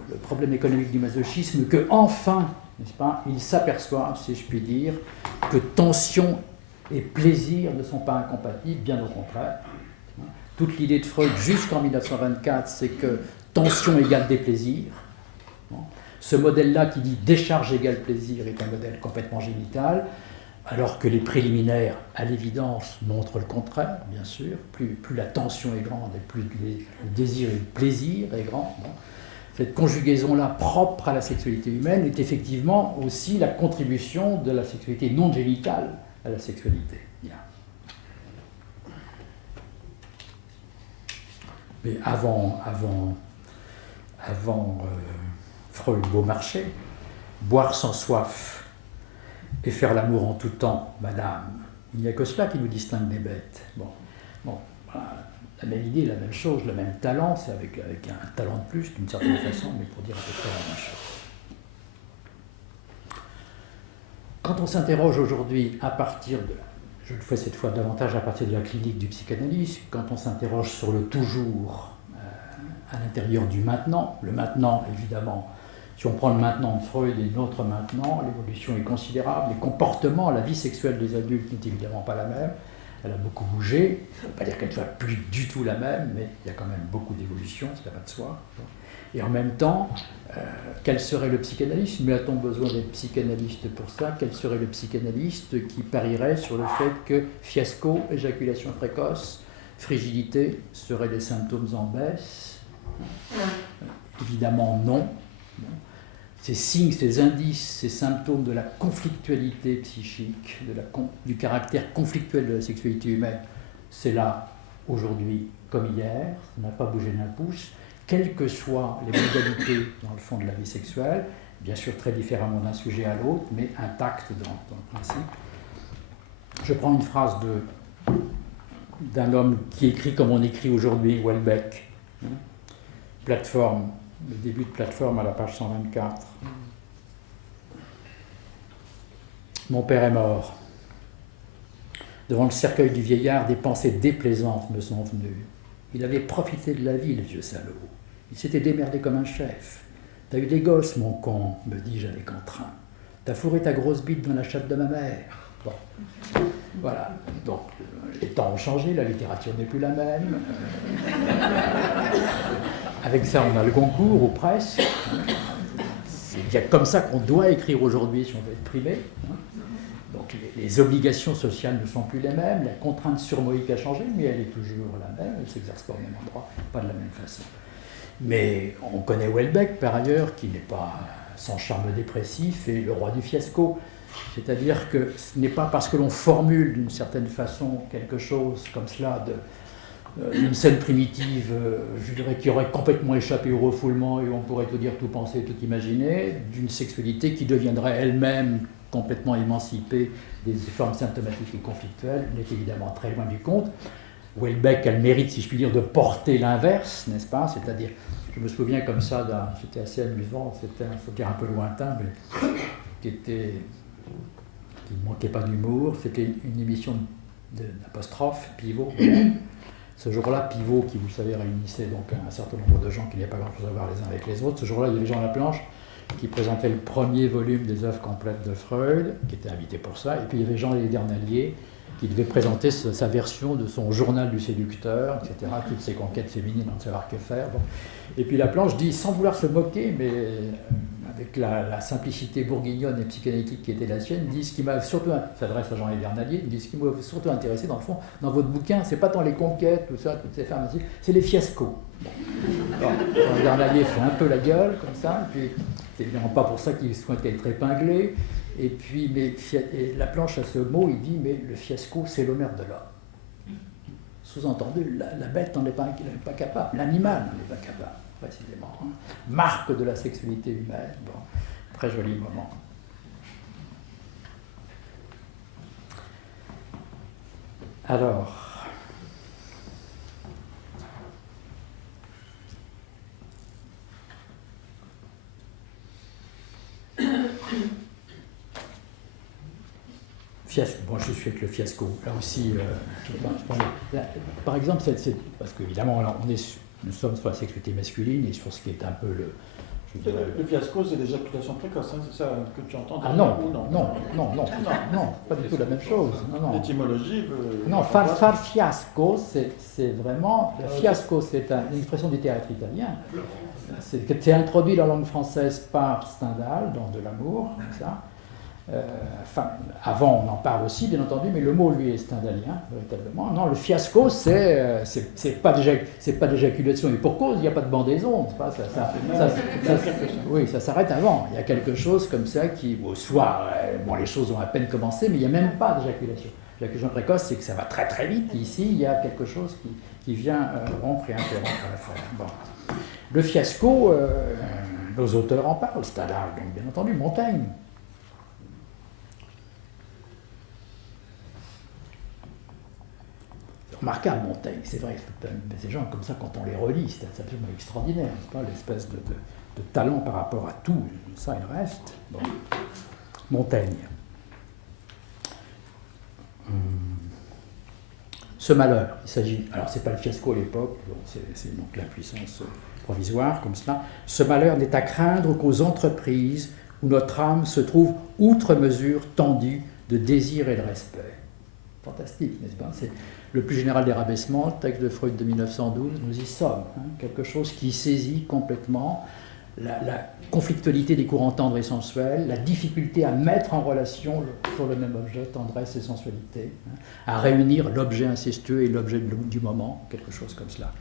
le problème économique du masochisme, que enfin, n'est-ce pas, il s'aperçoit, si je puis dire, que tension et plaisir ne sont pas incompatibles, bien au contraire. Toute l'idée de Freud jusqu'en 1924, c'est que tension égale déplaisir. Ce modèle-là qui dit décharge égale plaisir est un modèle complètement génital, alors que les préliminaires, à l'évidence, montrent le contraire, bien sûr. Plus la tension est grande et plus le désir et le plaisir est grand. Bon. Cette conjugaison-là, propre à la sexualité humaine, est effectivement aussi la contribution de la sexualité non génitale à la sexualité. Bien. Mais avant Freud, Beaumarchais, boire sans soif et faire l'amour en tout temps, madame, il n'y a que cela qui nous distingue des bêtes. Bon, voilà, la même idée, la même chose, le même talent, c'est avec un talent de plus d'une certaine façon, mais pour dire à peu près la même chose. Quand on s'interroge aujourd'hui à partir de, je le fais cette fois davantage à partir de la clinique du psychanalyste, quand on s'interroge sur le toujours à l'intérieur du maintenant, le maintenant évidemment, si on prend le maintenant de Freud et notre maintenant, l'évolution est considérable, les comportements, la vie sexuelle des adultes n'est évidemment pas la même, elle a beaucoup bougé, ça ne veut pas dire qu'elle ne soit plus du tout la même, mais il y a quand même beaucoup d'évolution, ça va de soi. Et en même temps, quel serait le psychanalyste? Mais a-t-on besoin d'être psychanalyste pour ça? Quel serait le psychanalyste qui parierait sur le fait que fiasco, éjaculation précoce, frigidité seraient des symptômes en baisse? Évidemment non. Ces signes, ces indices, ces symptômes de la conflictualité psychique, du caractère conflictuel de la sexualité humaine, c'est là aujourd'hui comme hier, ça n'a pas bougé d'un pouce, quelles que soient les modalités dans le fond de la vie sexuelle, bien sûr très différemment d'un sujet à l'autre, mais intactes dans le principe. Je prends une phrase d'un homme qui écrit comme on écrit aujourd'hui, Houellebecq, Plateforme, le début de Plateforme à la page 124. Mon père est mort. Devant le cercueil du vieillard, des pensées déplaisantes me sont venues. Il avait profité de la vie, le vieux salaud. Il s'était démerdé comme un chef. T'as eu des gosses, mon con, me dis-je avec entrain. T'as fourré ta grosse bite dans la chatte de ma mère. Bon. Voilà. Donc, les temps ont changé, la littérature n'est plus la même. Avec ça, on a le Goncourt, ou presque. C'est comme ça qu'on doit écrire aujourd'hui si on veut être primé. Donc les obligations sociales ne sont plus les mêmes, la contrainte surmoïque a changé, mais elle est toujours la même, elle ne s'exerce pas au même endroit, pas de la même façon. Mais on connaît Houellebecq, par ailleurs, qui n'est pas sans charme dépressif, et le roi du fiasco. C'est-à-dire que ce n'est pas parce que l'on formule d'une certaine façon quelque chose comme cela d'une scène primitive, je dirais, qui aurait complètement échappé au refoulement, et on pourrait tout dire, tout penser, tout imaginer, d'une sexualité qui deviendrait elle-même complètement émancipée des formes symptomatiques et conflictuelles, n'est évidemment très loin du compte. Houellebecq a le mérite, si je puis dire, de porter l'inverse, n'est-ce pas? C'est-à-dire, je me souviens comme ça, c'était assez amusant, c'était un peu lointain, mais qui ne manquait pas d'humour. C'était une émission d'apostrophe, Pivot. Ce jour-là, Pivot, qui, vous le savez, réunissait donc un certain nombre de gens qui n'avaient pas grand-chose à voir les uns avec les autres. Ce jour-là, il y avait Jean Laplanche, qui présentait le premier volume des œuvres complètes de Freud, qui était invité pour ça, et puis il y avait Jean Lédernalier, qui devait présenter sa version de son journal du séducteur, etc., toutes ses conquêtes féminines, on ne savoir que faire. Bon. Et puis Laplanche dit, sans vouloir se moquer, mais avec la simplicité bourguignonne et psychanalytique qui était la sienne, dit ce qui m'a surtout, s'adresse à Jean Lédernalier, dit ce qui m'a surtout intéressé dans le fond, dans votre bouquin, c'est pas tant les conquêtes, tout ça, toutes ces femmes, c'est les fiascos. Bon. Jean Lédernalier fait un peu la gueule, comme ça, et puis c'est évidemment pas pour ça qu'il souhaite être épinglé. Et puis, Laplanche a ce mot, il dit, mais le fiasco, c'est l'honneur de l'homme. Sous-entendu, la bête n'en est pas capable, l'animal n'en est pas capable, précisément. Hein. Marque de la sexualité humaine. Bon, très joli moment. Alors... Bon, je suis avec le fiasco. Là aussi, par exemple, parce qu'évidemment, nous sommes sur la sexualité masculine et sur ce qui est un peu le fiasco, c'est l'éjaculation précoce, hein, c'est ça que tu entends? Ah non, non, pas du tout la même chose. L'étymologie non, far fiasco, c'est vraiment... Le fiasco, c'est une expression du théâtre italien. C'est introduit dans la langue française par Stendhal, dans De l'amour, comme ça. Avant, on en parle aussi, bien entendu, mais le mot, lui, est stendhalien, véritablement. Non, le fiasco, c'est pas d'éjaculation, et pour cause, il n'y a pas de bandaison. Oui, ça s'arrête avant. Il y a quelque chose comme ça qui, soit, les choses ont à peine commencé, mais il n'y a même pas d'éjaculation. L'éjaculation précoce, c'est que ça va très très vite. Ici, il y a quelque chose qui vient rompre et interrompre l'affaire. Bon. Le fiasco, nos auteurs en parlent, Stendhal, donc bien entendu, Montaigne. Remarquable, Montaigne, c'est vrai, ces gens comme ça, quand on les relit, c'est absolument extraordinaire, c'est pas l'espèce de talent par rapport à tout, ça et le reste. Bon. Montaigne. Ce malheur, il s'agit, alors c'est pas le fiasco à l'époque, c'est donc l'impuissance provisoire, comme cela. Ce malheur n'est à craindre qu'aux entreprises où notre âme se trouve outre mesure tendue de désir et de respect. Fantastique, n'est-ce pas? Le plus général des rabaissements, texte de Freud de 1912, nous y sommes. Quelque chose qui saisit complètement la conflictualité des courants tendres et sensuels, la difficulté à mettre en relation sur le même objet tendresse et sensualité, à réunir l'objet incestueux et l'objet du moment, quelque chose comme cela.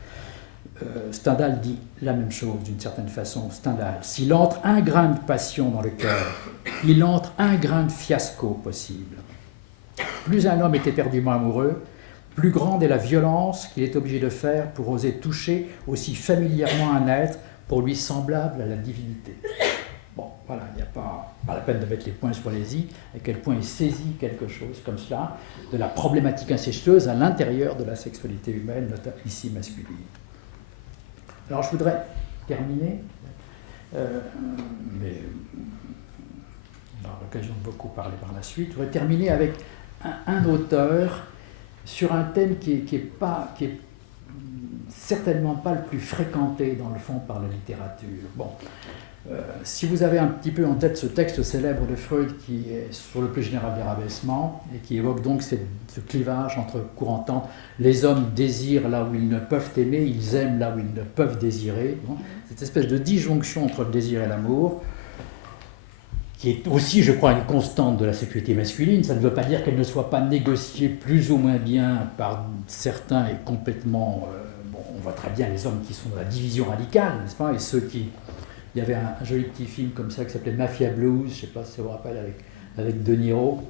Stendhal dit la même chose d'une certaine façon. Stendhal, s'il entre un grain de passion dans le cœur, il entre un grain de fiasco possible. Plus un homme est éperdument amoureux, plus grande est la violence qu'il est obligé de faire pour oser toucher aussi familièrement un être pour lui semblable à la divinité. Bon, voilà, il n'y a pas la peine de mettre les points sur les i, à quel point il saisit quelque chose comme cela, de la problématique incestueuse à l'intérieur de la sexualité humaine, notamment ici masculine. Alors je voudrais terminer, mais on aura l'occasion de beaucoup parler par la suite, je voudrais terminer avec un auteur sur un thème qui est certainement pas le plus fréquenté dans le fond par la littérature. Bon, si vous avez un petit peu en tête ce texte célèbre de Freud qui est sur le plus général des rabaissements et qui évoque donc ce clivage entre courant temps, les hommes désirent là où ils ne peuvent aimer, ils aiment là où ils ne peuvent désirer. Bon, cette espèce de disjonction entre le désir et l'amour, qui est aussi, je crois, une constante de la sexualité masculine. Ça ne veut pas dire qu'elle ne soit pas négociée plus ou moins bien par certains et complètement... on voit très bien les hommes qui sont dans la division radicale, n'est-ce pas, et ceux qui... Il y avait un joli petit film comme ça qui s'appelait Mafia Blues, je ne sais pas si ça vous rappelle, avec De Niro.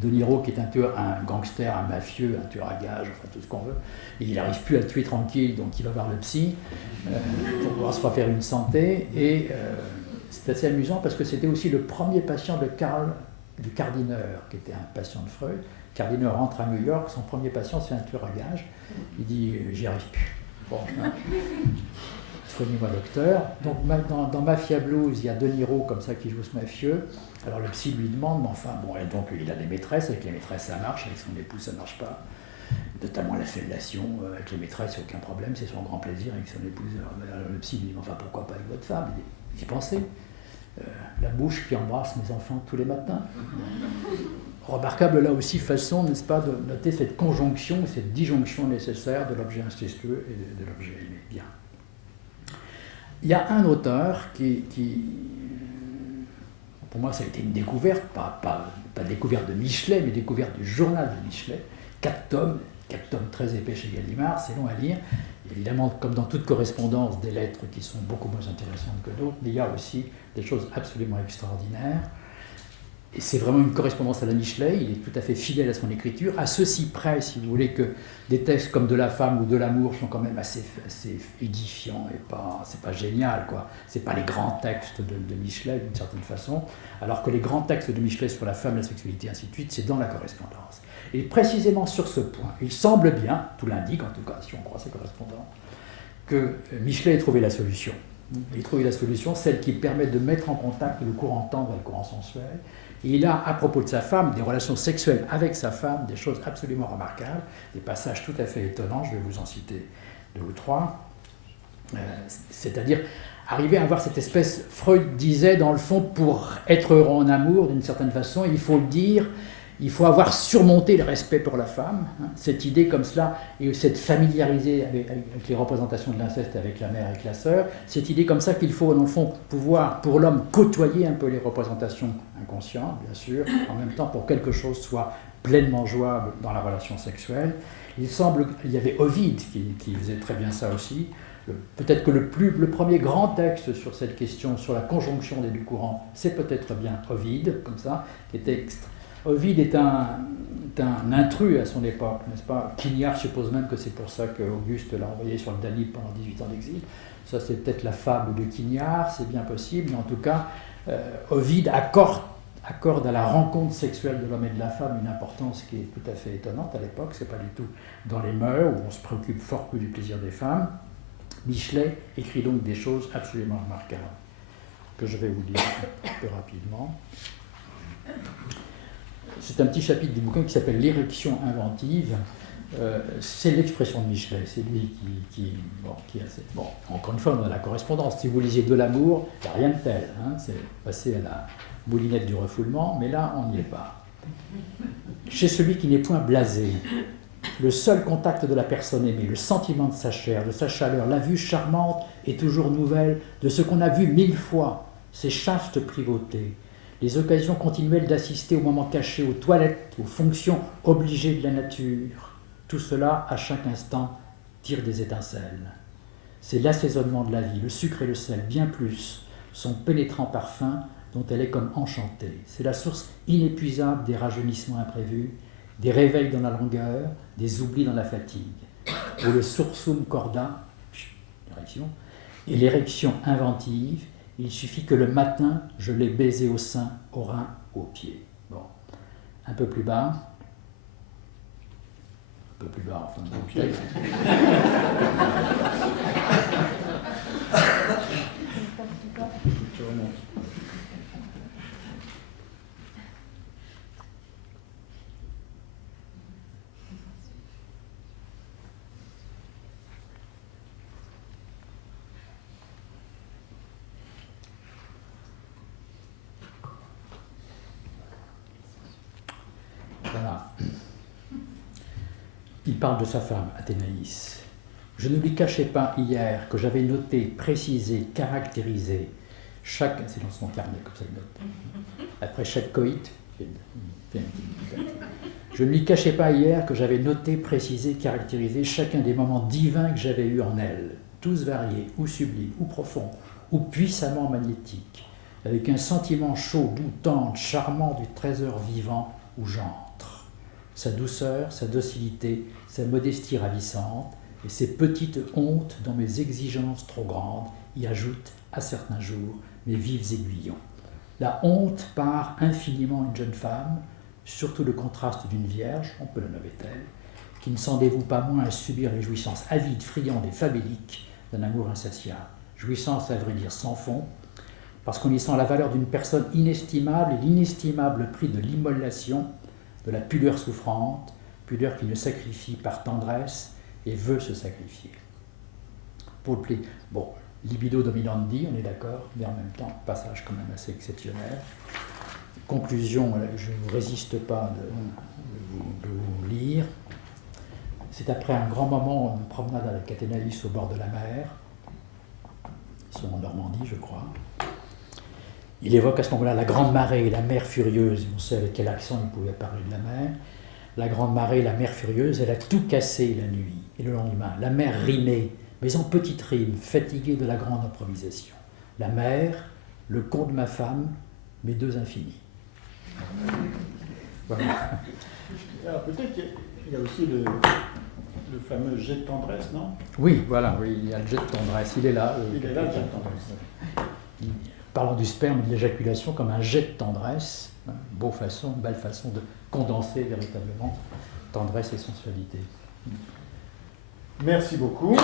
De Niro qui est un gangster, un mafieux, un tueur à gages, enfin tout ce qu'on veut. Et il n'arrive plus à tuer tranquille, donc il va voir le psy pour pouvoir se refaire une santé. Et c'est assez amusant parce que c'était aussi le premier patient de Gardiner, qui était un patient de Freud. Gardiner rentre à New York, son premier patient c'est un tueur à gages. Il dit « j'y arrive plus ». Bon, soignez-moi docteur. Donc dans Mafia Blues, il y a De Niro comme ça qui joue ce mafieux. Alors le psy lui demande, mais enfin, bon, et donc il a des maîtresses, avec les maîtresses ça marche, avec son épouse ça marche pas. Notamment la fellation, avec les maîtresses, aucun problème, c'est son grand plaisir avec son épouse. Alors, le psy lui dit, enfin pourquoi pas avec votre femme? Il dit, j'y pensais. La bouche qui embrasse mes enfants tous les matins. Remarquable là aussi façon, n'est-ce pas, de noter cette conjonction, cette disjonction nécessaire de l'objet incestueux et de l'objet aimé. Bien. Il y a un auteur qui pour moi, ça a été une découverte, pas découverte de Michelet, mais découverte du journal de Michelet, 4 tomes très épais chez Gallimard, c'est long à lire. Évidemment, comme dans toute correspondance, des lettres qui sont beaucoup moins intéressantes que d'autres, mais il y a aussi des choses absolument extraordinaires. Et c'est vraiment une correspondance à la Michelet, il est tout à fait fidèle à son écriture, à ceci près, si vous voulez, que des textes comme De la femme ou De l'amour sont quand même assez édifiants et c'est pas génial, quoi. C'est pas les grands textes de Michelet, d'une certaine façon, alors que les grands textes de Michelet sur la femme, la sexualité, ainsi de suite, c'est dans la correspondance. Et précisément sur ce point, il semble bien, tout l'indique en tout cas, si on croit ses correspondants, que Michelet ait trouvé la solution. Il a trouvé la solution, celle qui permet de mettre en contact le courant tendre et le courant sensuel. Et il a, à propos de sa femme, des relations sexuelles avec sa femme, des choses absolument remarquables, des passages tout à fait étonnants, je vais vous en citer 2 ou 3. C'est-à-dire arriver à avoir cette espèce, Freud disait dans le fond, pour être heureux en amour, d'une certaine façon, il faut le dire, il faut avoir surmonté le respect pour la femme, hein, cette idée comme cela, et cette familiarisée avec les représentations de l'inceste avec la mère, avec la sœur, cette idée comme ça qu'il faut, dans le fond, pouvoir, pour l'homme, côtoyer un peu les représentations inconscientes, bien sûr, en même temps pour que quelque chose soit pleinement jouable dans la relation sexuelle. Il semble qu'il y avait Ovide qui faisait très bien ça aussi. Peut-être que le premier grand texte sur cette question, sur la conjonction des deux courants, c'est peut-être bien Ovide, comme ça, qui était Ovide est un intrus à son époque, n'est-ce pas? Quignard suppose même que c'est pour ça qu'Auguste l'a envoyé sur le Danube pendant 18 ans d'exil. Ça, c'est peut-être la fable de Quignard, c'est bien possible, mais en tout cas, Ovide accorde à la rencontre sexuelle de l'homme et de la femme une importance qui est tout à fait étonnante à l'époque. C'est pas du tout dans les mœurs, où on se préoccupe fort peu du plaisir des femmes. Michelet écrit donc des choses absolument remarquables, que je vais vous lire un peu rapidement. C'est un petit chapitre du bouquin qui s'appelle « L'érection inventive ». C'est l'expression de Michelet, c'est lui qui a cette... Bon, encore une fois, on a la correspondance. Si vous lisiez De l'amour, il n'y a rien de tel. Hein, c'est passé à la moulinette du refoulement, mais là, on n'y est pas. Chez celui qui n'est point blasé, le seul contact de la personne aimée, le sentiment de sa chair, de sa chaleur, la vue charmante et toujours nouvelle de ce qu'on a vu 1000 fois, ces chastes privautés, les occasions continuelles d'assister aux moments cachés, aux toilettes, aux fonctions obligées de la nature, tout cela, à chaque instant, tire des étincelles. C'est l'assaisonnement de la vie, le sucre et le sel, bien plus, son pénétrant parfum dont elle est comme enchantée. C'est la source inépuisable des rajeunissements imprévus, des réveils dans la longueur, des oublis dans la fatigue. Pour le sursum corda, l'érection, et l'érection inventive, il suffit que le matin, je l'ai baisé au sein, au rein, au pied. Bon, un peu plus bas. Un peu plus bas, enfin, au pied. Tu remontes. Voilà. Il parle de sa femme, Athénaïs. Je ne lui cachais pas hier que j'avais noté, précisé, caractérisé chaque... C'est dans son carnet, comme ça il note. Après chaque coït, je ne lui cachais pas hier que j'avais noté, précisé, caractérisé chacun des moments divins que j'avais eus en elle, tous variés, ou sublimes, ou profonds, ou puissamment magnétiques, avec un sentiment chaud, doux, tendre, charmant du trésor vivant où j'entre. Sa douceur, sa docilité, sa modestie ravissante, et ces petites hontes dont mes exigences trop grandes y ajoutent, à certains jours, mes vifs aiguillons. La honte part infiniment une jeune femme, surtout le contraste d'une vierge, on peut la nommer telle, qui ne s'en dévoue pas moins à subir les jouissances avides, friandes et faméliques d'un amour insatiable. Jouissance, à vrai dire, sans fond, parce qu'on y sent la valeur d'une personne inestimable et l'inestimable prix de l'immolation, de la pudeur souffrante, pudeur qui ne sacrifie par tendresse et veut se sacrifier. Pour le plaisir. Bon, libido dominandi, on est d'accord, mais en même temps, passage quand même assez exceptionnel. Conclusion, je ne résiste pas de vous lire. C'est après un grand moment, une promenade avec Athénaïs au bord de la mer. Ils sont en Normandie, je crois. Il évoque à ce moment-là la grande marée et la mer furieuse. On sait avec quel accent il pouvait parler de la mer. La grande marée, la mer furieuse, elle a tout cassé la nuit. Et le lendemain, la mer rimée, mais en petites rimes, fatiguée de la grande improvisation. La mer, le con de ma femme, mes deux infinis. Voilà. Alors peut-être qu'il y a aussi le fameux jet de tendresse, non? Oui, voilà, oui, il y a le jet de tendresse. Il est là. Il est là, le jet de tendresse. Parlant du sperme et de l'éjaculation comme un jet de tendresse, belle façon de condenser véritablement tendresse et sensualité. Merci beaucoup.